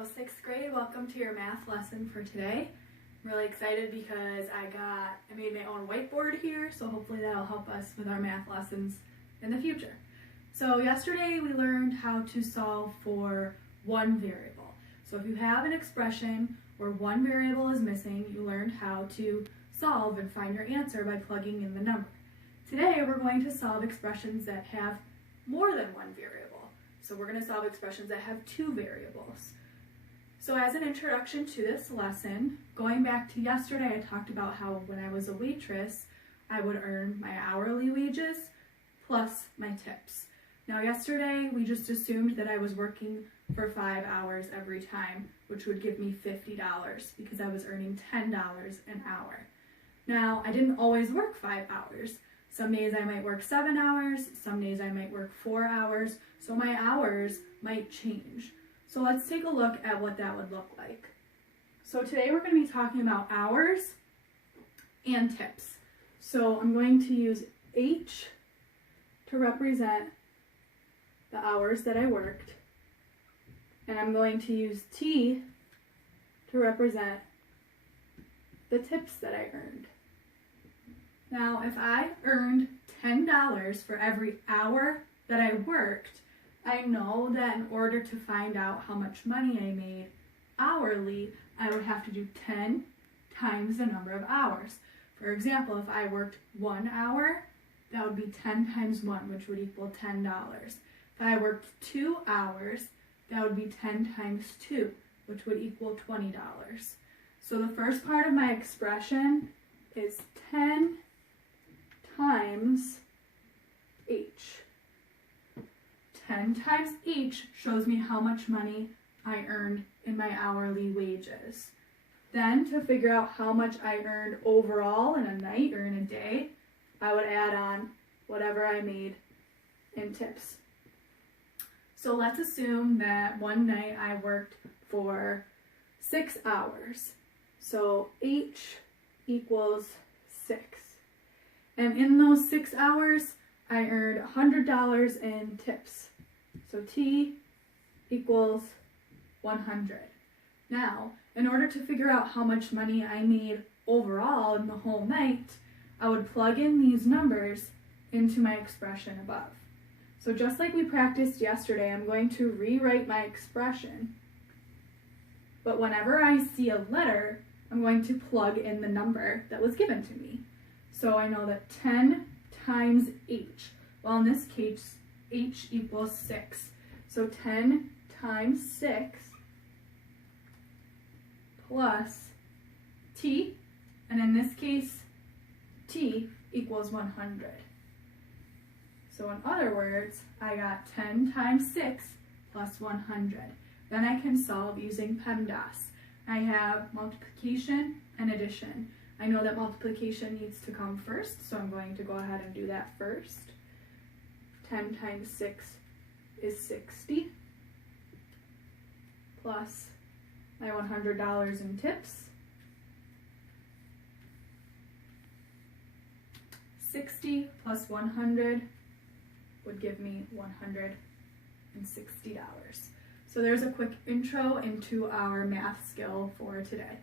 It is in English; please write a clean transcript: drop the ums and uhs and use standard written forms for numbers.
So 6th grade, welcome to your math lesson for today. I'm really excited because I made my own whiteboard here, so hopefully that'll help us with our math lessons in the future. So yesterday we learned how to solve for one variable. So if you have an expression where one variable is missing, you learned how to solve and find your answer by plugging in the number. Today we're going to solve expressions that have more than one variable. So we're going to solve expressions that have two variables. So as an introduction to this lesson, going back to yesterday, I talked about how when I was a waitress, I would earn my hourly wages plus my tips. Now yesterday, we just assumed that I was working for 5 hours every time, which would give me $50 because I was earning $10 an hour. Now, I didn't always work 5 hours. Some days I might work 7 hours, some days I might work 4 hours, so my hours might change. So let's take a look at what that would look like. So today we're going to be talking about hours and tips. So I'm going to use H to represent the hours that I worked, and I'm going to use T to represent the tips that I earned. Now, if I earned $10 for every hour that I worked, I know that in order to find out how much money I made hourly, I would have to do 10 times the number of hours. For example, if I worked 1 hour, that would be 10 times 1, which would equal $10. If I worked 2 hours, that would be 10 times 2, which would equal $20. So the first part of my expression is 10 times H. 10 times H shows me how much money I earned in my hourly wages. Then to figure out how much I earned overall in a night or in a day, I would add on whatever I made in tips. So let's assume that one night I worked for 6 hours. So H equals 6. And in those 6 hours, I earned $100 in tips. So T equals 100. Now, in order to figure out how much money I made overall in the whole night, I would plug in these numbers into my expression above. So just like we practiced yesterday, I'm going to rewrite my expression. But whenever I see a letter, I'm going to plug in the number that was given to me. So I know that 10 times H, well in this case, H equals 6. So 10 times 6 plus T, and in this case, T equals 100. So in other words, I got 10 times 6 plus 100. Then I can solve using PEMDAS. I have multiplication and addition. I know that multiplication needs to come first, so I'm going to go ahead and do that first. 10 times 6 is 60, plus my $100 in tips. 60 plus 100 would give me $160. So there's a quick intro into our math skill for today.